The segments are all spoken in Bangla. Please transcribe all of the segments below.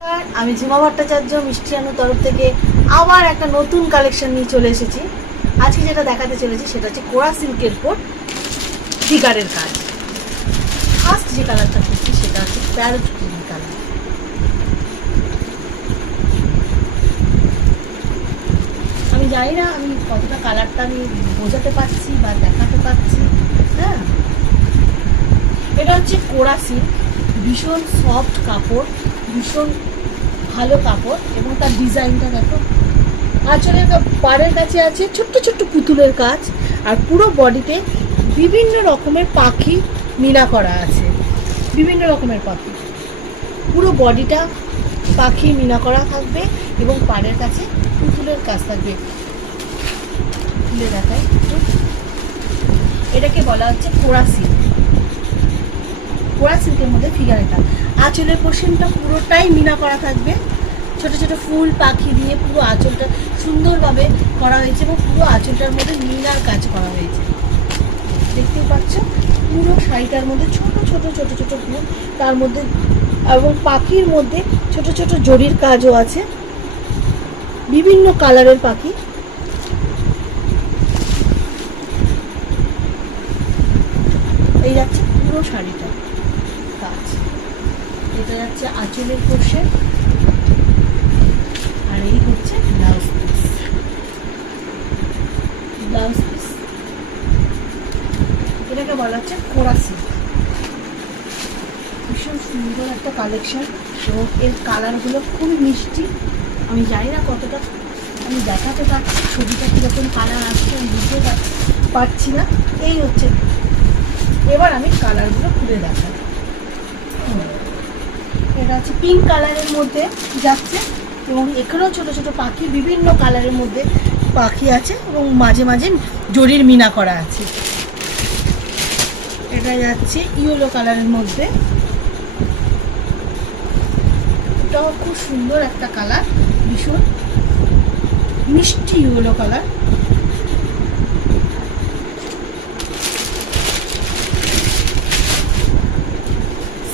আমি ঝিমা ভট্টাচার্য মিষ্টি আনুর তরফ থেকে আবার একটা নতুন কালেকশন নিয়ে চলে এসেছি। আজকে যেটা দেখাতে চলেছি সেটা হচ্ছে কোরা সিল্কের উপর ফিগারের কাজ। ফার্স্ট যে কালারটা করছি সেটা হচ্ছে প্যারট গ্রিন কালার। আমি জানি না আমি কতটা কালারটা আমি বোঝাতে পারছি বা দেখাতে পারছি। হ্যাঁ, এটা হচ্ছে কোরা সিল্ক, ভীষণ সফট কাপড়, ভীষণ ভালো কাপড় এবং তার ডিজাইনটা দেখো। আঁচলের পাড়ের কাছে আছে ছোট্ট ছোট্ট পুতুলের কাজ, আর পুরো বডিতে বিভিন্ন রকমের পাখি মিনা করা আছে, বিভিন্ন রকমের পাখি। পুরো বডিটা পাখি মিনা করা থাকবে এবং পাড়ের কাছে পুতুলের কাজ থাকবে। তুলে দেখায়, এটাকে বলা হচ্ছে কোরা সিল্ক। কোরা সিল্কের মধ্যে ফিগারেটা, আঁচলের পোর্শনটা পুরোটাই মিনা করা থাকবে, ছোট ছোট ফুল পাখি দিয়ে পুরো আঁচলটা সুন্দরভাবে করা হয়েছে এবং পুরো আঁচলটার মধ্যে মিনার কাজ করা হয়েছে। দেখতেই পাচ্ছ পুরো শাড়িটার মধ্যে ছোট ছোট ছোট ছোট ফুল, তার মধ্যে এবং পাখির মধ্যে ছোট ছোট জরির কাজও আছে, বিভিন্ন কালারের পাখি। এই যাচ্ছে পুরো শাড়িটা কাজ, এটা যাচ্ছে আঁচলের পোর্শন, আর এই হচ্ছে ব্লাউজ পিস। ব্লাউজ পিস এটাকে বলা হচ্ছে কোরা সিল্ক। ভীষণ সুন্দর একটা কালেকশন এবং এর কালারগুলো খুবই মিষ্টি। আমি জানি না কতটা আমি দেখাতে পারছি, ছবিটা কীরকম কালার আসছে আমি বুঝতে পারছি না। এই হচ্ছে, এবার আমি কালারগুলো খুলে দেখাই। এটা হচ্ছে পিঙ্ক কালারের মধ্যে যাচ্ছে এবং এখানেও ছোট ছোট পাখি, বিভিন্ন কালারের মধ্যে পাখি আছে এবং মাঝে মাঝে জরির মিনা করা আছে। এটা যাচ্ছে ইয়েলো কালারের মধ্যে, এটাও খুব সুন্দর একটা কালার, ভীষণ মিষ্টি ইয়েলো কালার।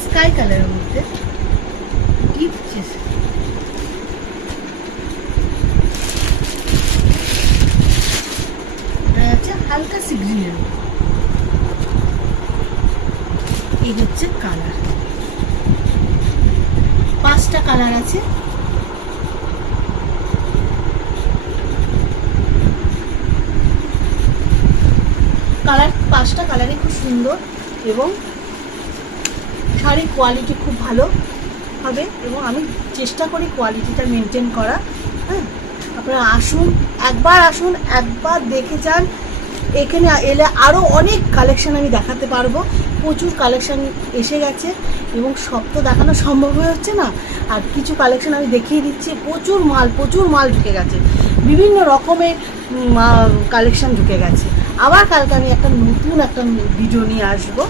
স্কাই কালারের মধ্যে ডিপ, এটা হচ্ছে হালকা সি গ্রিনের, এই হচ্ছে কালার। 5টা কালার আছে। কালার 5টা কালারই খুব সুন্দর এবং শাড়ির কোয়ালিটি খুব ভালো হবে এবং আমি চেষ্টা করি কোয়ালিটিটা মেনটেন করা। হ্যাঁ, আপনারা আসুন, একবার দেখে যান। এখানে এলে আরও অনেক কালেকশান আমি দেখাতে পারবো, প্রচুর কালেকশান এসে গেছে এবং সব তো দেখানো সম্ভব হয়ে হচ্ছে না। আর কিছু কালেকশান আমি দেখিয়ে দিচ্ছি, প্রচুর মাল ঢুকে গেছে, বিভিন্ন রকমের কালেকশান ঢুকে গেছে। আবার কালকে আমি একটা নতুন ভিডিও নিয়ে আসবো।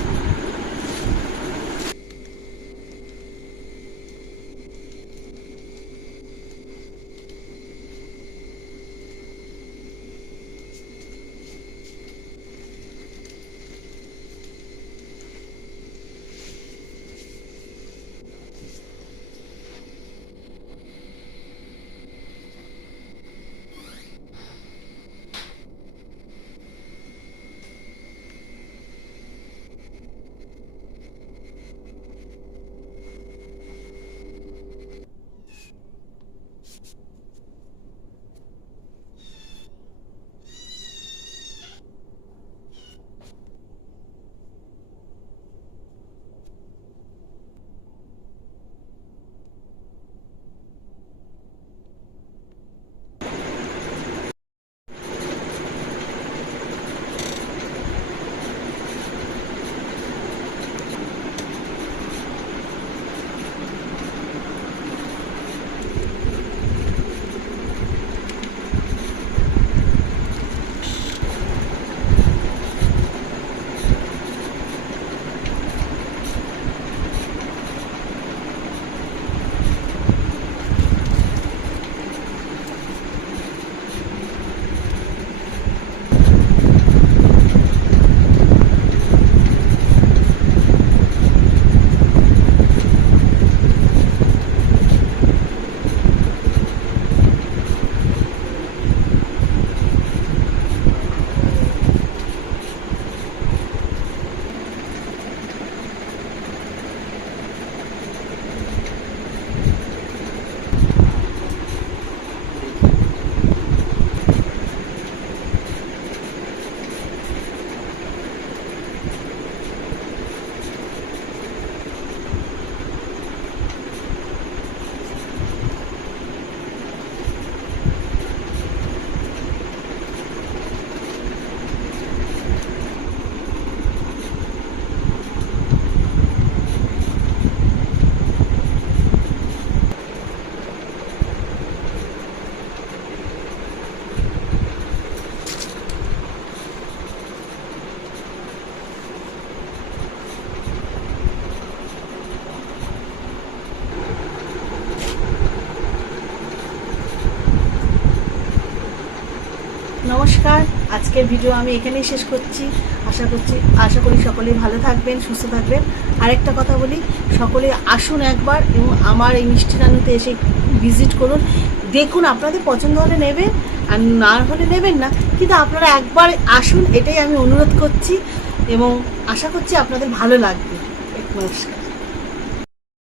নমস্কার, আজকের ভিডিও আমি এখানেই শেষ করছি। আশা করি সকলেই ভালো থাকবেন, সুস্থ থাকবেন। আরেকটা কথা বলি, সকলে আসুন একবার এবং আমার এই মিষ্টি রান্নাতে এসে ভিজিট করুন, দেখুন আপনাদের পছন্দ হলে নেবেন আর না হলে নেবেন না, কিন্তু আপনারা একবার আসুন, এটাই আমি অনুরোধ করছি এবং আশা করছি আপনাদের ভালো লাগবে। নমস্কার।